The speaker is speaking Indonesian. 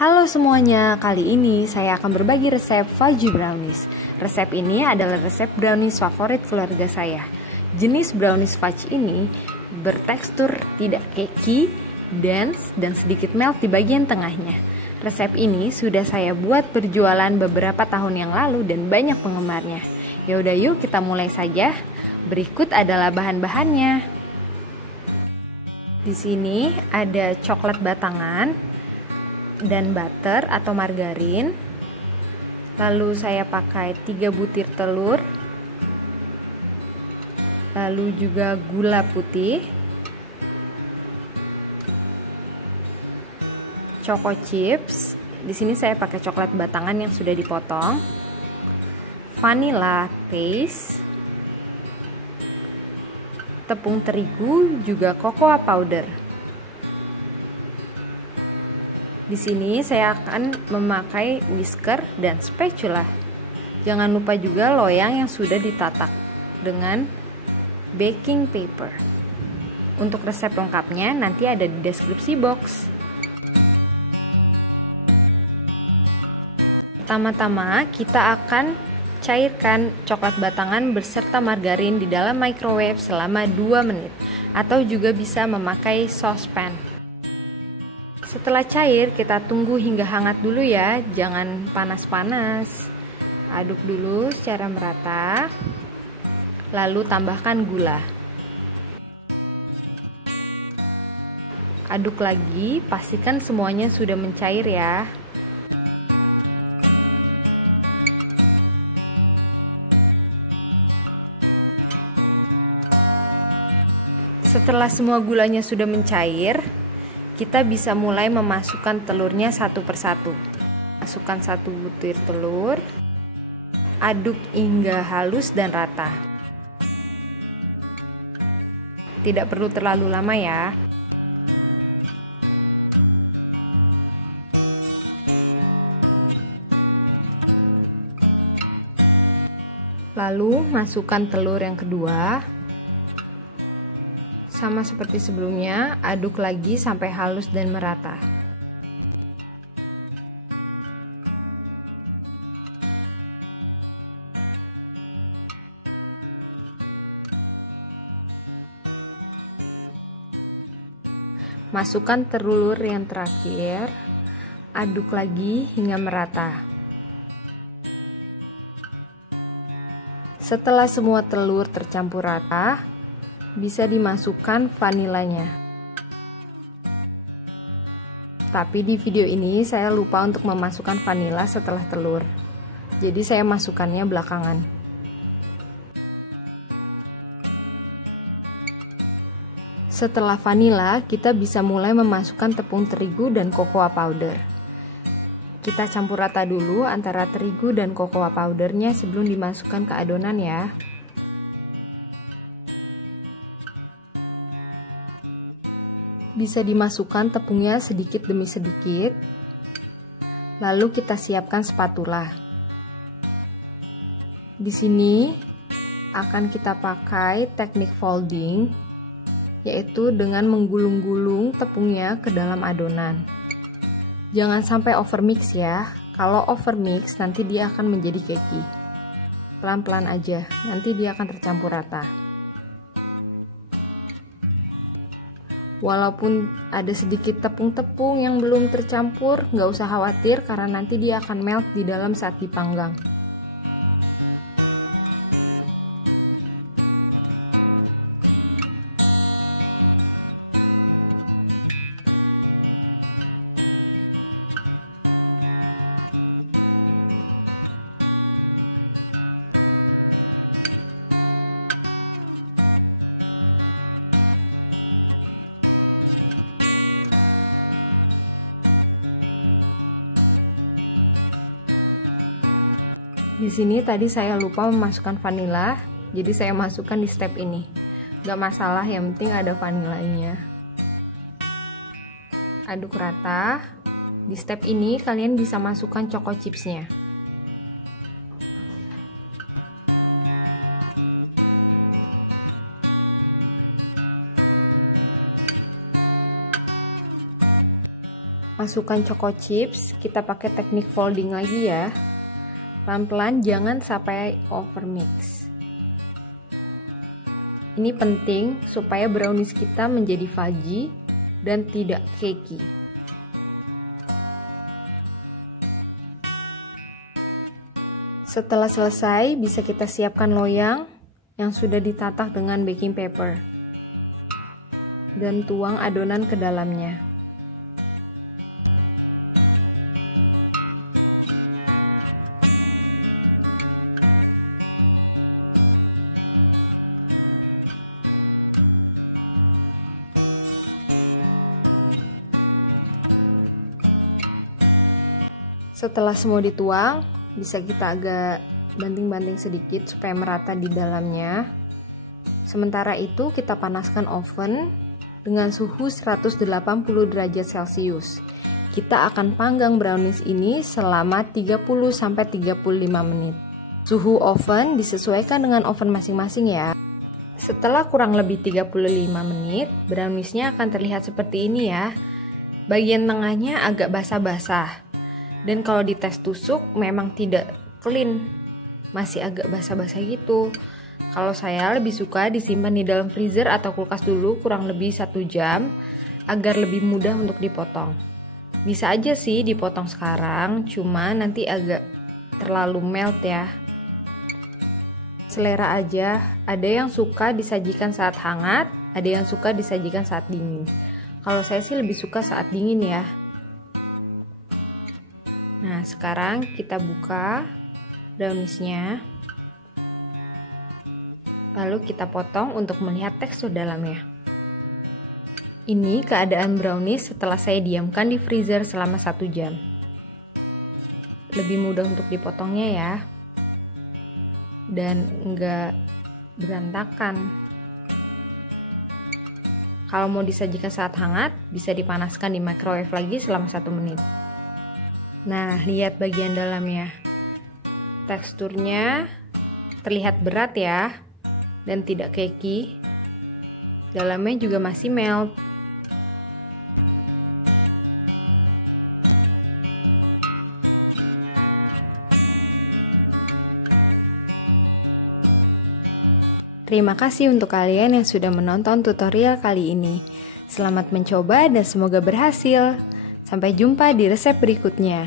Halo semuanya, kali ini saya akan berbagi resep fudgy brownies. Resep ini adalah resep brownies favorit keluarga saya. Jenis brownies fudge ini bertekstur tidak cakey, dense, dan sedikit melt di bagian tengahnya. Resep ini sudah saya buat berjualan beberapa tahun yang lalu dan banyak penggemarnya. Yaudah yuk kita mulai saja. Berikut adalah bahan-bahannya. Di sini ada coklat batangan dan butter atau margarin. Lalu saya pakai 3 butir telur. Lalu juga gula putih, choco chips. Di sini saya pakai coklat batangan yang sudah dipotong. Vanilla paste, tepung terigu, juga cocoa powder. Di sini saya akan memakai whisker dan spatula. Jangan lupa juga loyang yang sudah ditatak dengan baking paper. Untuk resep lengkapnya nanti ada di deskripsi box. Pertama-tama kita akan cairkan coklat batangan beserta margarin di dalam microwave selama 2 menit, atau juga bisa memakai saucepan. Setelah cair, kita tunggu hingga hangat dulu ya, jangan panas-panas. Aduk dulu secara merata, lalu tambahkan gula. Aduk lagi, pastikan semuanya sudah mencair ya. Setelah semua gulanya sudah mencair, kita bisa mulai memasukkan telurnya satu persatu. Masukkan 1 butir telur, aduk hingga halus dan rata. Tidak perlu terlalu lama ya. Lalu masukkan telur yang kedua. Sama seperti sebelumnya, aduk lagi sampai halus dan merata. Masukkan telur yang terakhir, aduk lagi hingga merata. Setelah semua telur tercampur rata, bisa dimasukkan vanilanya. Tapi di video ini saya lupa untuk memasukkan vanila setelah telur. Jadi saya masukkannya belakangan. Setelah vanila, kita bisa mulai memasukkan tepung terigu dan cocoa powder. Kita campur rata dulu antara terigu dan cocoa powdernya sebelum dimasukkan ke adonan ya. Bisa dimasukkan tepungnya sedikit demi sedikit. Lalu kita siapkan spatula. Di sini akan kita pakai teknik folding, yaitu dengan menggulung-gulung tepungnya ke dalam adonan. Jangan sampai overmix ya. Kalau overmix nanti dia akan menjadi cakey. Pelan-pelan aja, nanti dia akan tercampur rata. Walaupun ada sedikit tepung-tepung yang belum tercampur, nggak usah khawatir karena nanti dia akan melt di dalam saat dipanggang. Di sini tadi saya lupa memasukkan vanila, jadi saya masukkan di step ini. Gak masalah, yang penting ada vanilanya. Aduk rata. Di step ini kalian bisa masukkan choco chipsnya. Masukkan choco chips, kita pakai teknik folding lagi ya. Pelan-pelan, jangan sampai overmix. Ini penting supaya brownies kita menjadi fudgy dan tidak cakey. Setelah selesai, bisa kita siapkan loyang yang sudah ditatak dengan baking paper dan tuang adonan ke dalamnya. Setelah semua dituang, bisa kita agak banting-banting sedikit supaya merata di dalamnya. Sementara itu kita panaskan oven dengan suhu 180 derajat Celcius. Kita akan panggang brownies ini selama 30-35 menit. Suhu oven disesuaikan dengan oven masing-masing ya. Setelah kurang lebih 35 menit, browniesnya akan terlihat seperti ini ya. Bagian tengahnya agak basah-basah. Dan kalau dites tusuk memang tidak clean, masih agak basah-basah gitu. Kalau saya lebih suka disimpan di dalam freezer atau kulkas dulu kurang lebih 1 jam agar lebih mudah untuk dipotong. Bisa aja sih dipotong sekarang, cuma nanti agak terlalu melt ya. Selera aja, ada yang suka disajikan saat hangat, ada yang suka disajikan saat dingin. Kalau saya sih lebih suka saat dingin ya. Nah, sekarang kita buka browniesnya. Lalu kita potong untuk melihat tekstur dalamnya. Ini keadaan brownies setelah saya diamkan di freezer selama 1 jam. Lebih mudah untuk dipotongnya ya. Dan enggak berantakan. Kalau mau disajikan saat hangat, bisa dipanaskan di microwave lagi selama 1 menit. Nah, lihat bagian dalamnya. Teksturnya terlihat berat ya, dan tidak cakey. Dalamnya juga masih melt. Terima kasih untuk kalian yang sudah menonton tutorial kali ini. Selamat mencoba dan semoga berhasil. Sampai jumpa di resep berikutnya.